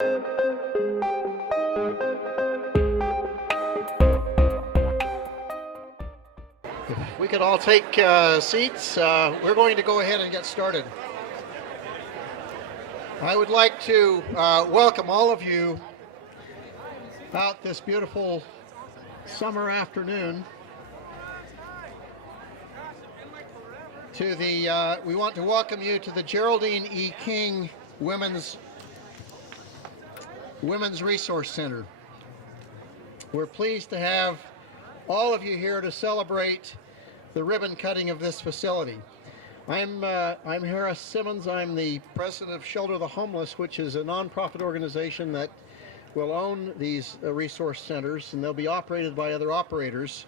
If we could all take seats, we're going to go ahead and get started. I would like to welcome all of you out this beautiful summer afternoon to the, we want to welcome you to the Geraldine E. King Women's Resource Center. We're pleased to have all of you here to celebrate the ribbon cutting of this facility. I'm Harris Simmons. I'm the president of Shelter the Homeless, which is a nonprofit organization that will own these resource centers, and they'll be operated by other operators.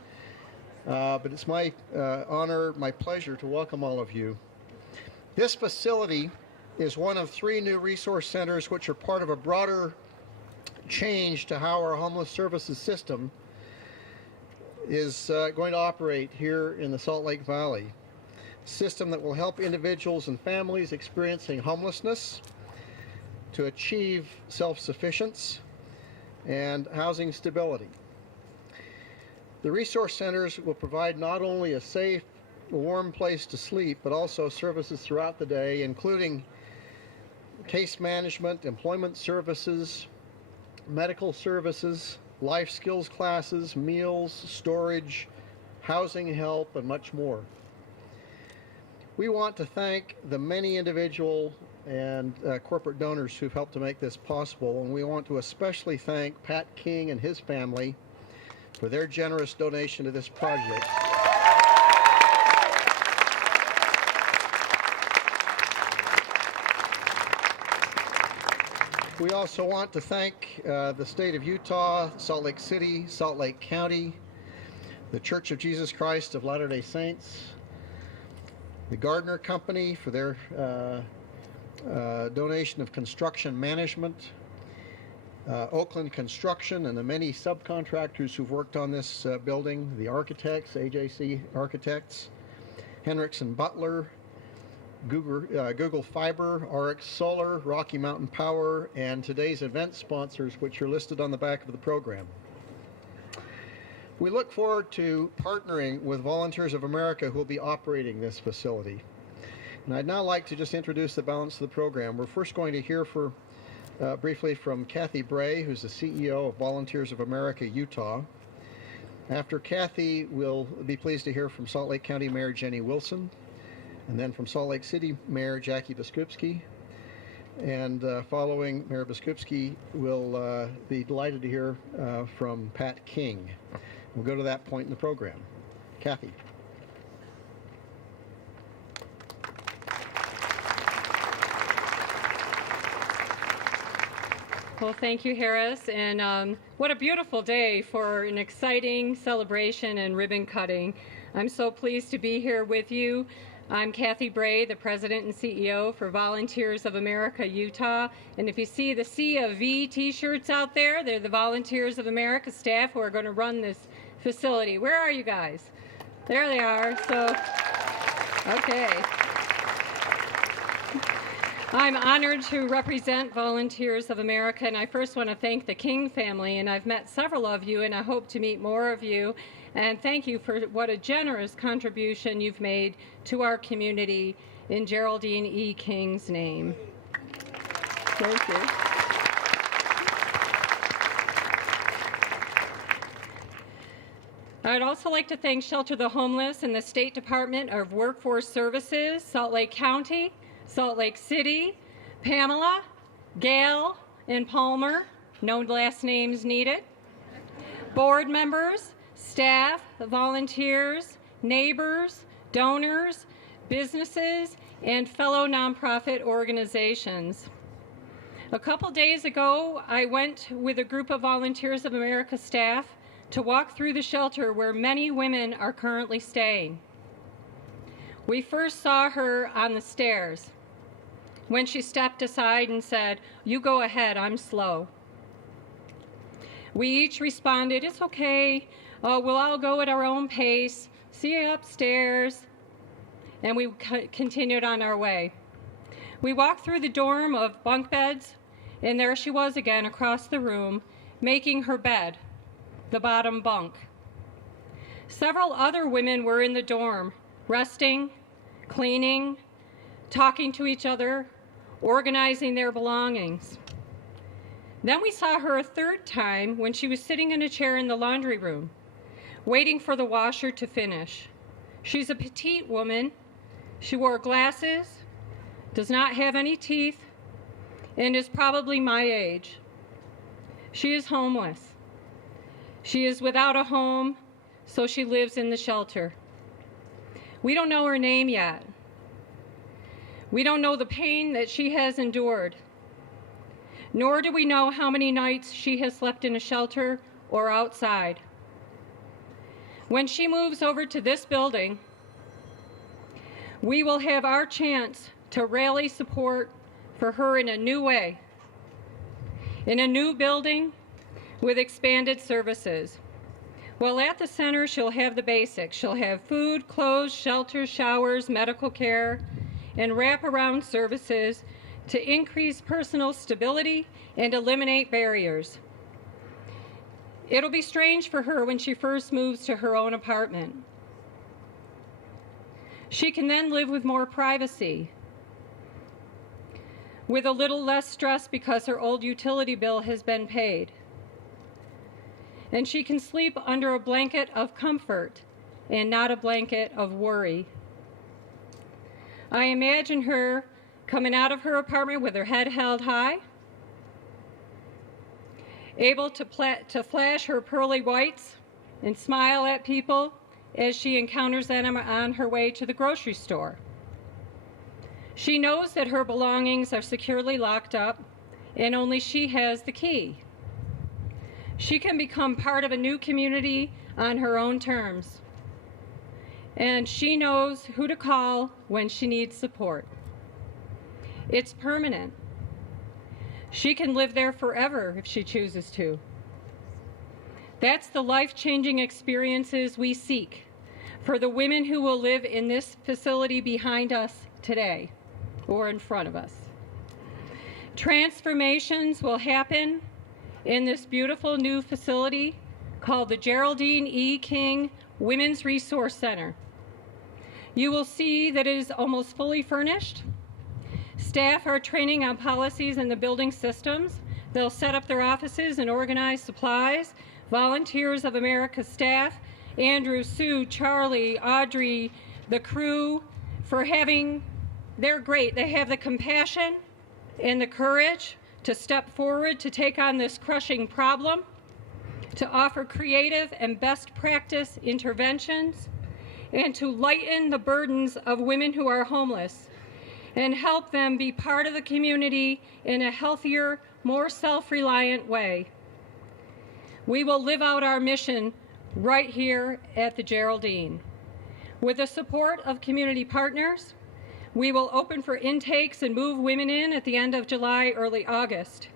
But it's my honor, my pleasure to welcome all of you. This facility is one of 3 new resource centers which are part of a broader change to how our homeless services system is going to operate here in the Salt Lake Valley. A system that will help individuals and families experiencing homelessness to achieve self-sufficiency and housing stability. The resource centers will provide not only a safe, warm place to sleep, but also services throughout the day, including case management, employment services, medical services, life skills classes, meals, storage, housing help, and much more. We want to thank the many individual and corporate donors who've helped to make this possible, and we want to especially thank Pat King and his family for their generous donation to this project. We also want to thank the state of Utah, Salt Lake City, Salt Lake County, the Church of Jesus Christ of Latter-day Saints, the Gardner Company for their donation of construction management, Oakland Construction and the many subcontractors who've worked on this building, the architects, AJC Architects, Hendricks & Butler, Google Fiber, RX Solar, Rocky Mountain Power, and today's event sponsors, which are listed on the back of the program. We look forward to partnering with Volunteers of America who will be operating this facility. And I'd now like to just introduce the balance of the program. We're first going to hear briefly from Kathy Bray, who's the CEO of Volunteers of America, Utah. After Kathy, we'll be pleased to hear from Salt Lake County Mayor Jenny Wilson, and then from Salt Lake City Mayor Jackie Biskupski. And following Mayor Biskupski, we'll be delighted to hear from Pat King. We'll go to that point in the program. Kathy. Well, thank you, Harris, and what a beautiful day for an exciting celebration and ribbon cutting. I'm so pleased to be here with you. I'm Kathy Bray, the President and CEO for Volunteers of America, Utah, and if you see the Sea of V t-shirts out there, they're the Volunteers of America staff who are going to run this facility. Where are you guys? There they are, so, okay. I'm honored to represent Volunteers of America, and I first want to thank the King family, and I've met several of you, and I hope to meet more of you, and thank you for what a generous contribution you've made to our community in Geraldine E. King's name. Thank you. I'd also like to thank Shelter the Homeless and the State Department of Workforce Services, Salt Lake County, Salt Lake City, Pamela, Gail, and Palmer, no last names needed, board members, staff, volunteers, neighbors, donors, businesses, and fellow nonprofit organizations. A couple days ago, I went with a group of Volunteers of America staff to walk through the shelter where many women are currently staying. We first saw her on the stairs when she stepped aside and said, "You go ahead, I'm slow." We each responded, "It's okay, we'll all go at our own pace, see you upstairs," and we continued on our way. We walked through the dorm of bunk beds, and there she was again across the room, making her bed, the bottom bunk. Several other women were in the dorm, resting, cleaning, talking to each other, organizing their belongings. Then we saw her a third time when she was sitting in a chair in the laundry room, waiting for the washer to finish. She's a petite woman. She wore glasses, does not have any teeth, and is probably my age. She is homeless. She is without a home, so she lives in the shelter. We don't know her name yet. We don't know the pain that she has endured, nor do we know how many nights she has slept in a shelter or outside. When she moves over to this building, we will have our chance to rally support for her in a new way, in a new building with expanded services. While at the center, she'll have the basics. She'll have food, clothes, shelter, showers, medical care, and wraparound services to increase personal stability and eliminate barriers. It'll be strange for her when she first moves to her own apartment. She can then live with more privacy, with a little less stress because her old utility bill has been paid. And she can sleep under a blanket of comfort and not a blanket of worry. I imagine her coming out of her apartment with her head held high, able to flash her pearly whites and smile at people as she encounters them on her way to the grocery store. She knows that her belongings are securely locked up and only she has the key. She can become part of a new community on her own terms. And she knows who to call when she needs support. It's permanent. She can live there forever if she chooses to. That's the life-changing experiences we seek for the women who will live in this facility behind us today or in front of us. Transformations will happen in this beautiful new facility called the Geraldine E. King Women's Resource Center. You will see that it is almost fully furnished. Staff are training on policies and the building systems. They'll set up their offices and organize supplies. Volunteers of America's staff, Andrew, Sue, Charlie, Audrey, the crew, they're great. They have the compassion and the courage to step forward to take on this crushing problem, to offer creative and best practice interventions, and to lighten the burdens of women who are homeless and help them be part of the community in a healthier, more self-reliant way. We will live out our mission right here at the Geraldine. With the support of community partners, we will open for intakes and move women in at the end of July, early August.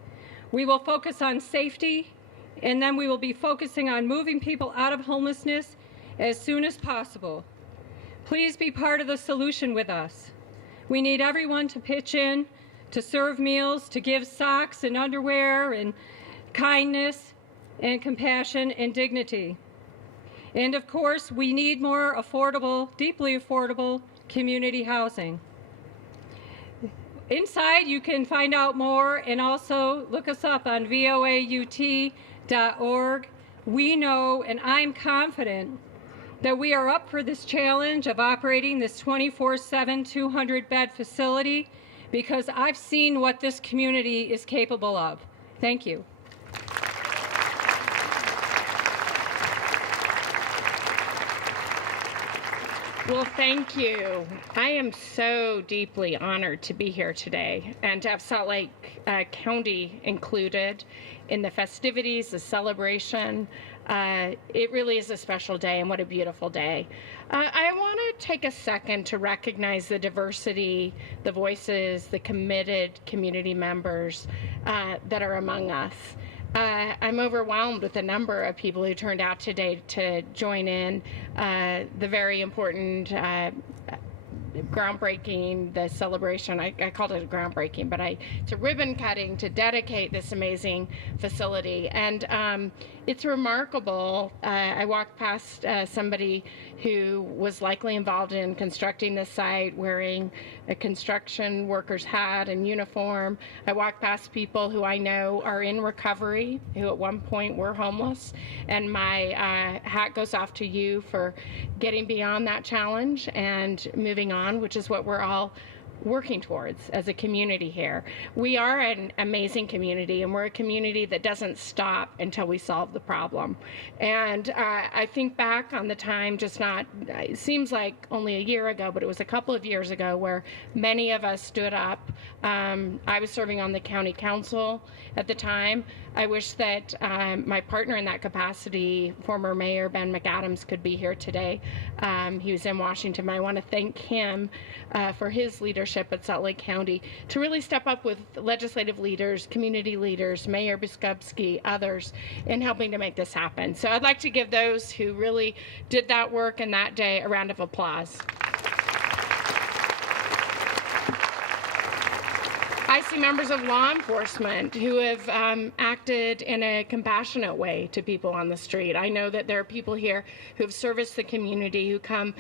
We will focus on safety, and then we will be focusing on moving people out of homelessness as soon as possible. Please be part of the solution with us. We need everyone to pitch in, to serve meals, to give socks and underwear and kindness and compassion and dignity. And of course, we need more affordable, deeply affordable community housing. Inside, you can find out more and also look us up on voaut.org. We know, and I'm confident, that we are up for this challenge of operating this 24/7, 200-bed facility because I've seen what this community is capable of. Thank you. Well, thank you. I am so deeply honored to be here today and to have Salt Lake County included in the festivities, the celebration. It really is a special day, and what a beautiful day. I want to take a second to recognize the diversity, the voices, the committed community members that are among us. I'm overwhelmed with the number of people who turned out today to join in the very important groundbreaking, the celebration. I called it a groundbreaking, but it's a ribbon cutting to dedicate this amazing facility. And it's remarkable. I walked past somebody who was likely involved in constructing this site wearing a construction worker's hat and uniform. I walked past people who I know are in recovery, who at one point were homeless. And my hat goes off to you for getting beyond that challenge and moving on, which is what we're all working towards as a community here. We are an amazing community, and we're a community that doesn't stop until we solve the problem. And I think back on the time, it seems like only a year ago, but it was a couple of years ago, where many of us stood up. I was serving on the county council at the time. I wish that my partner in that capacity, former Mayor Ben McAdams, could be here today. He was in Washington, but I want to thank him for his leadership at Salt Lake County to really step up with legislative leaders, community leaders, Mayor Biskupski, others, in helping to make this happen. So I'd like to give those who really did that work and that day a round of applause. I see members of law enforcement who have acted in a compassionate way to people on the street. I know that there are people here who have serviced the community, who come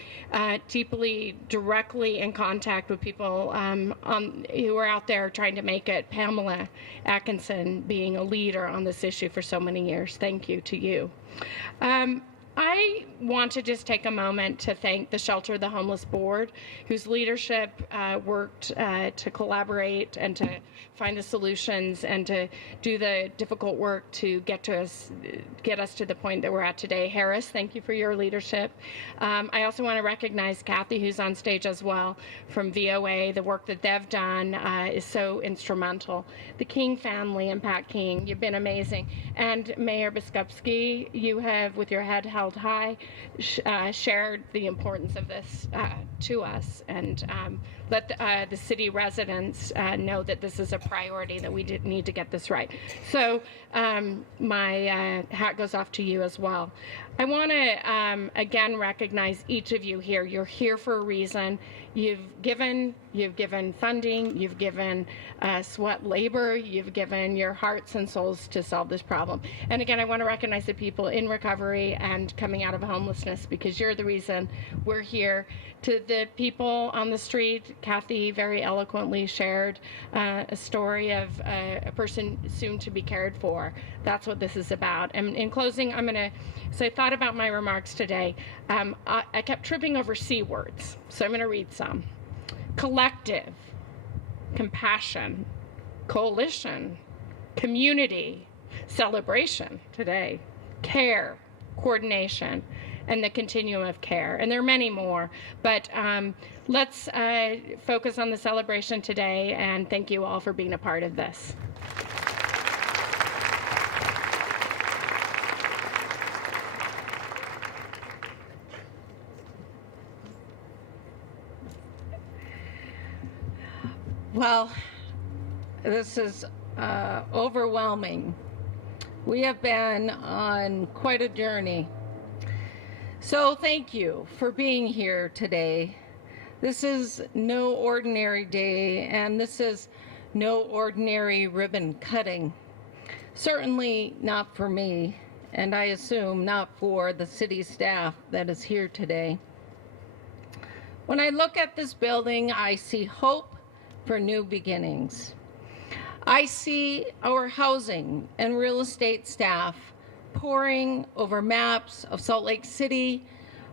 deeply, directly in contact with people who are out there trying to make it. Pamela Atkinson being a leader on this issue for so many years. Thank you to you. I want to just take a moment to thank the Shelter of the Homeless Board, whose leadership worked to collaborate and to find the solutions and to do the difficult work to get us to the point that we're at today. Harris, thank you for your leadership. I also want to recognize Kathy, who's on stage as well, from VOA. The work that they've done is so instrumental. The King family and Pat King, you've been amazing. And Mayor Biskupski, you have, with your head held high, shared the importance of this to us, and let the city residents know that this is a priority, that we need to get this right. So my hat goes off to you as well. I want to again recognize each of you here. You're here for a reason. You've given funding, you've given sweat labor, you've given your hearts and souls to solve this problem. And again, I want to recognize the people in recovery and coming out of homelessness, because you're the reason we're here. To the people on the street, Kathy very eloquently shared a story of a person soon to be cared for. That's what this is about. And in closing, I'm going to say, I thought about my remarks today. I kept tripping over C words, so I'm going to read some. Collective, compassion, coalition, community, celebration today, care, coordination, and the continuum of care. And there are many more, but let's focus on the celebration today, and thank you all for being a part of this. Well, this is overwhelming. We have been on quite a journey. So thank you for being here today. This is no ordinary day, and this is no ordinary ribbon cutting. Certainly not for me, and I assume not for the city staff that is here today. When I look at this building, I see hope for new beginnings. I see our housing and real estate staff poring over maps of Salt Lake City,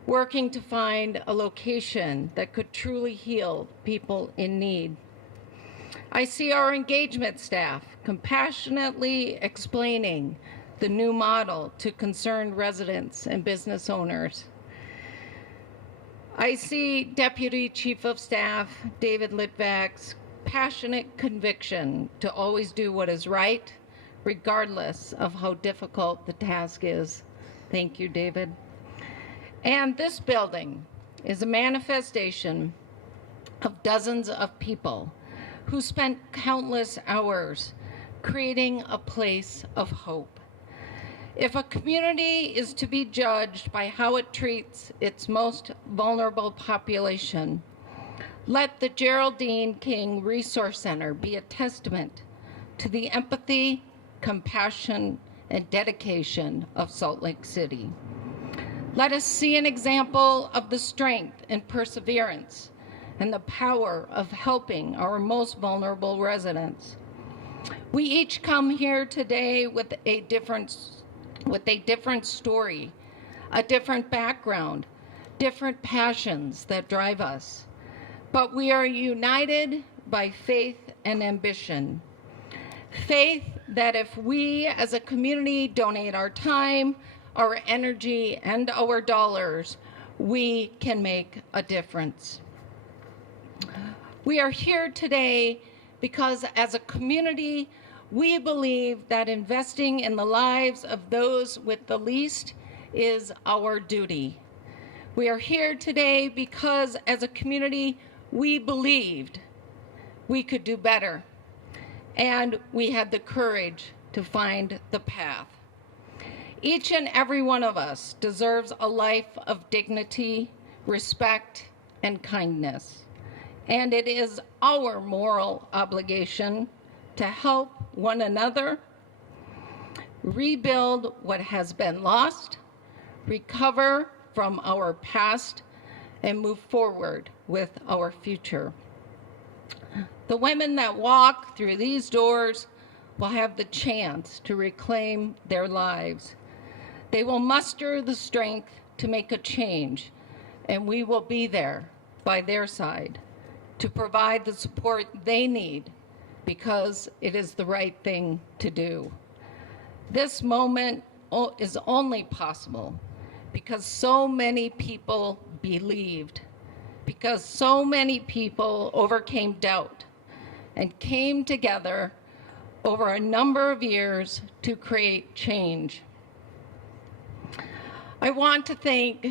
working to find a location that could truly heal people in need. I see our engagement staff compassionately explaining the new model to concerned residents and business owners. I see Deputy Chief of Staff David Litvak's passionate conviction to always do what is right, regardless of how difficult the task is. Thank you, David. And this building is a manifestation of dozens of people who spent countless hours creating a place of hope. If a community is to be judged by how it treats its most vulnerable population, Let the Geraldine King Resource Center be a testament to the empathy, compassion, and dedication of Salt Lake City. Let us see an example of the strength and perseverance and the power of helping our most vulnerable residents. We each come here today with a different story, a different background, different passions that drive us. But we are united by faith and ambition. Faith that if we as a community donate our time, our energy, and our dollars, we can make a difference. We are here today because as a community, we believe that investing in the lives of those with the least is our duty. We are here today because as a community, we believed we could do better, and we had the courage to find the path. Each and every one of us deserves a life of dignity, respect, and kindness. And it is our moral obligation to help one another rebuild what has been lost, recover from our past, and move forward with our future. The women that walk through these doors will have the chance to reclaim their lives. They will muster the strength to make a change, and we will be there by their side to provide the support they need because it is the right thing to do. This moment is only possible because so many people believed, because so many people overcame doubt and came together over a number of years to create change. I want to thank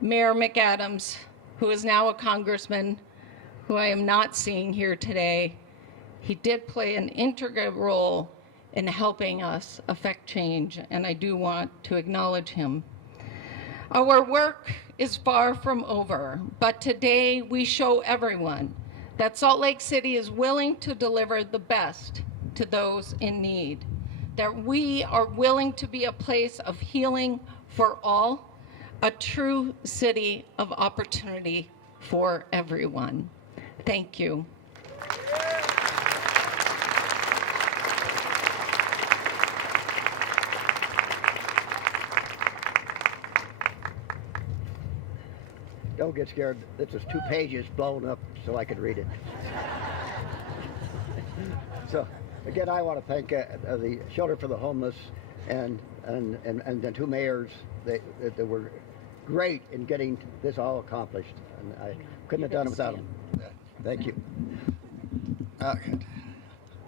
Mayor McAdams, who is now a congressman, who I am not seeing here today. He did play an integral role in helping us affect change, and I do want to acknowledge him. Our work is far from over, but today we show everyone that Salt Lake City is willing to deliver the best to those in need, that we are willing to be a place of healing for all, a true city of opportunity for everyone. Thank you. Don't get scared. This is 2 pages blown up so I could read it. So, again, I want to thank the Shelter for the Homeless and the 2 mayors. They were great in getting this all accomplished, and I couldn't have done it without them. Thank you.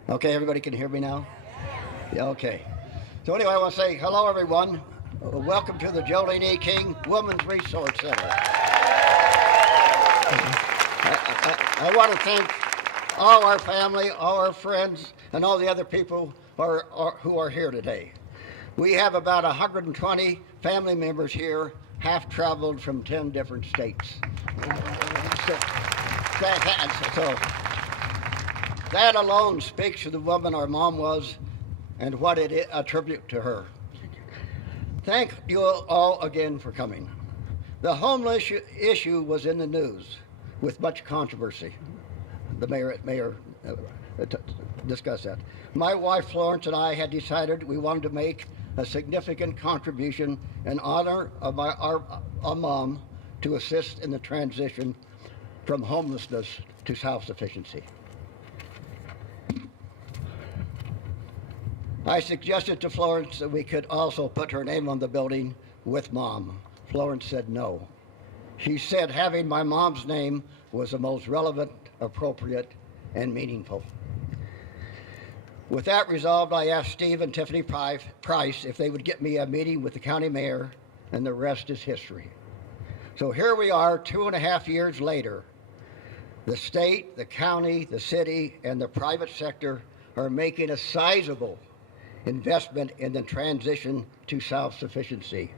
Okay, everybody can hear me now? Yeah, okay. So anyway, I want to say hello, everyone. Welcome to the Geraldine E. King Women's Resource Center. I want to thank all our family, all our friends, and all the other people who are here today. We have about 120 family members here, half traveled from 10 different states. So that alone speaks to the woman our mom was and what it attributes to her. Thank you all again for coming. The homeless issue was in the news with much controversy. The mayor discussed that. My wife Florence and I had decided we wanted to make a significant contribution in honor of our mom to assist in the transition from homelessness to self-sufficiency. I suggested to Florence that we could also put her name on the building with Mom. Florence said no. She said having my mom's name was the most relevant, appropriate, and meaningful. With that resolved, I asked Steve and Tiffany Price if they would get me a meeting with the county mayor, and the rest is history. So here we are 2.5 years later. The state, the county, the city, and the private sector are making a sizable investment in the transition to self-sufficiency.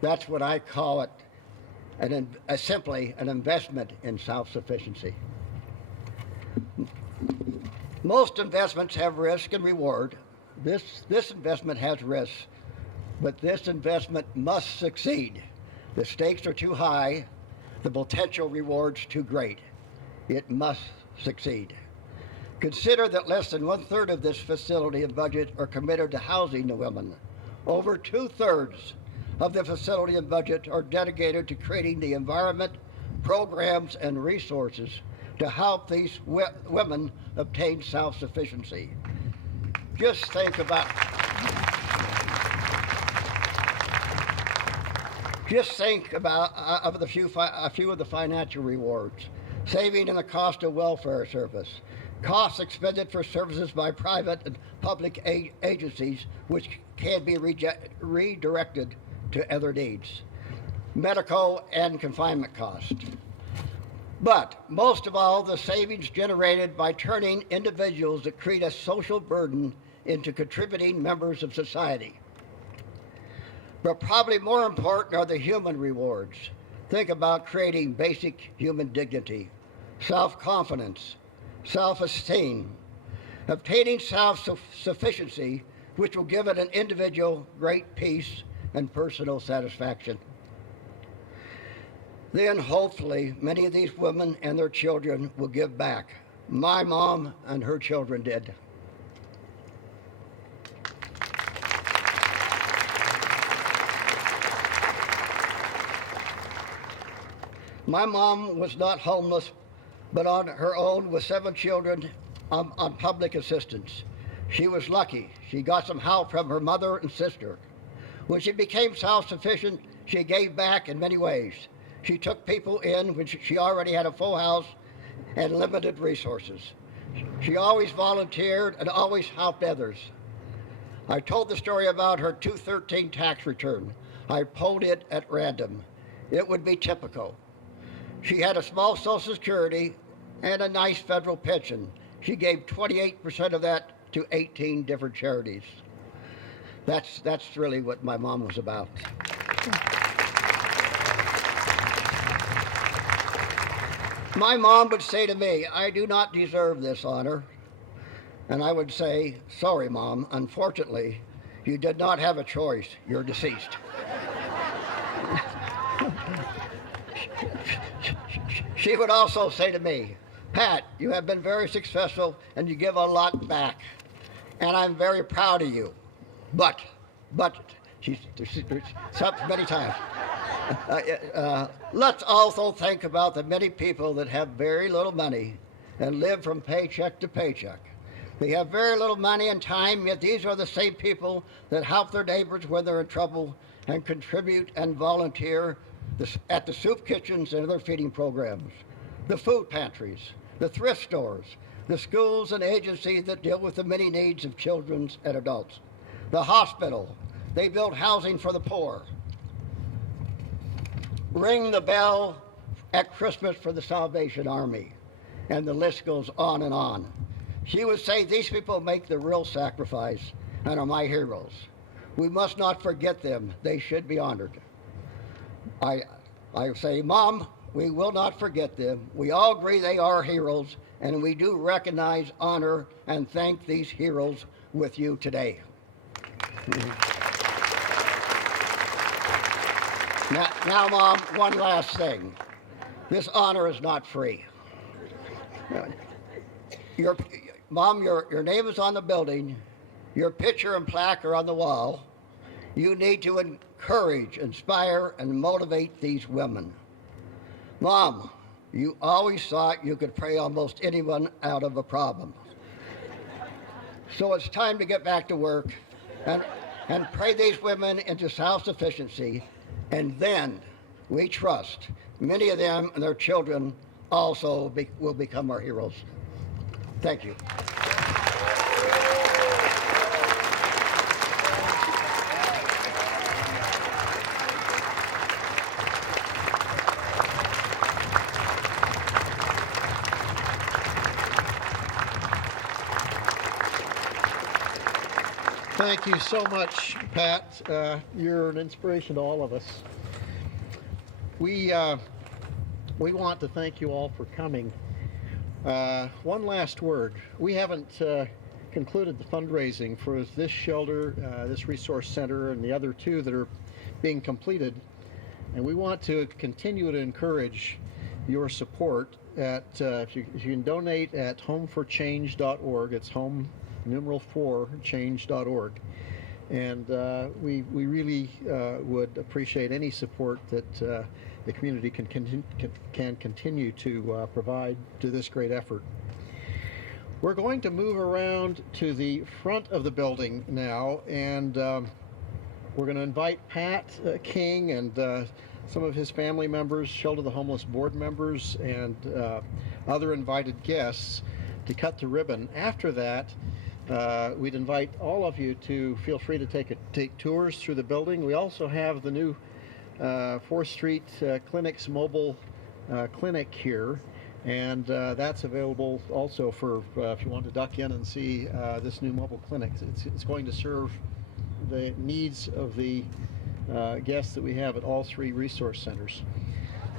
That's what I call it, simply an investment in self-sufficiency. Most investments have risk and reward. This investment has risk, but this investment must succeed. The stakes are too high, the potential rewards too great. It must succeed. Consider that less than 1/3 of this facility and budget are committed to housing the women. Over 2/3 of the facility and budget are dedicated to creating the environment, programs, and resources to help these women obtain self-sufficiency. Just think about a few of the financial rewards: saving in the cost of welfare service, costs expended for services by private and public agencies which can be redirected to other needs, medical and confinement costs. But most of all, the savings generated by turning individuals that create a social burden into contributing members of society. But probably more important are the human rewards. Think about creating basic human dignity, self-confidence, self-esteem, obtaining self-sufficiency, which will give an individual great peace and personal satisfaction. Then hopefully many of these women and their children will give back. My mom and her children did. My mom was not homeless, but on her own with 7 children on public assistance. She was lucky. She got some help from her mother and sister. When she became self-sufficient, she gave back in many ways. She took people in when she already had a full house and limited resources. She always volunteered and always helped others. I told the story about her 2013 tax return. I pulled it at random. It would be typical. She had a small Social Security and a nice federal pension. She gave 28% of that to 18 different charities. That's really what my mom was about. My mom would say to me, "I do not deserve this honor." And I would say, "Sorry, Mom, unfortunately, you did not have a choice. You're deceased." She would also say to me, "Pat, you have been very successful and you give a lot back. And I'm very proud of you. But," she said many times, "let's also think about the many people that have very little money and live from paycheck to paycheck. They have very little money and time, yet these are the same people that help their neighbors when they're in trouble and contribute and volunteer at the soup kitchens and other feeding programs, the food pantries, the thrift stores, the schools and agencies that deal with the many needs of children and adults, the hospital. They build housing for the poor. Ring the bell at Christmas for the Salvation Army," and the list goes on and on. She would say, "These people make the real sacrifice and are my heroes. We must not forget them. They should be honored." I say, "Mom, we will not forget them. We all agree they are heroes, and we do recognize, honor, and thank these heroes with you today." Now, Mom, one last thing. This honor is not free. Mom, your name is on the building. Your picture and plaque are on the wall. You need to encourage, inspire, and motivate these women. Mom, you always thought you could pray almost anyone out of a problem. So it's time to get back to work and pray these women into self-sufficiency, and then we trust many of them and their children also will become our heroes. Thank you. Thank you so much, Pat. You're an inspiration to all of us. We want to thank you all for coming. One last word. We haven't concluded the fundraising for this shelter, this resource center, and the other two that are being completed. And we want to continue to encourage your support at, if you can donate at homeforchange.org. It's home numeral 4 change.org. And we really would appreciate any support that the community can continue to provide to this great effort. We're going to move around to the front of the building now, and we're going to invite Pat King and some of his family members, Shelter the Homeless board members, and other invited guests to cut the ribbon. After that, we'd invite all of you to feel free to take tours through the building. We also have the new 4th Street Clinic's mobile clinic here, and that's available also for if you want to duck in and see this new mobile clinic. It's going to serve the needs of the guests that we have at all 3 resource centers.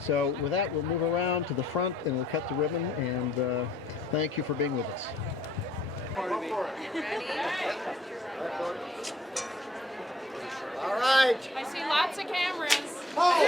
So with that, we'll move around to the front and we'll cut the ribbon, and thank you for being with us. All right. I see lots of cameras. Oh.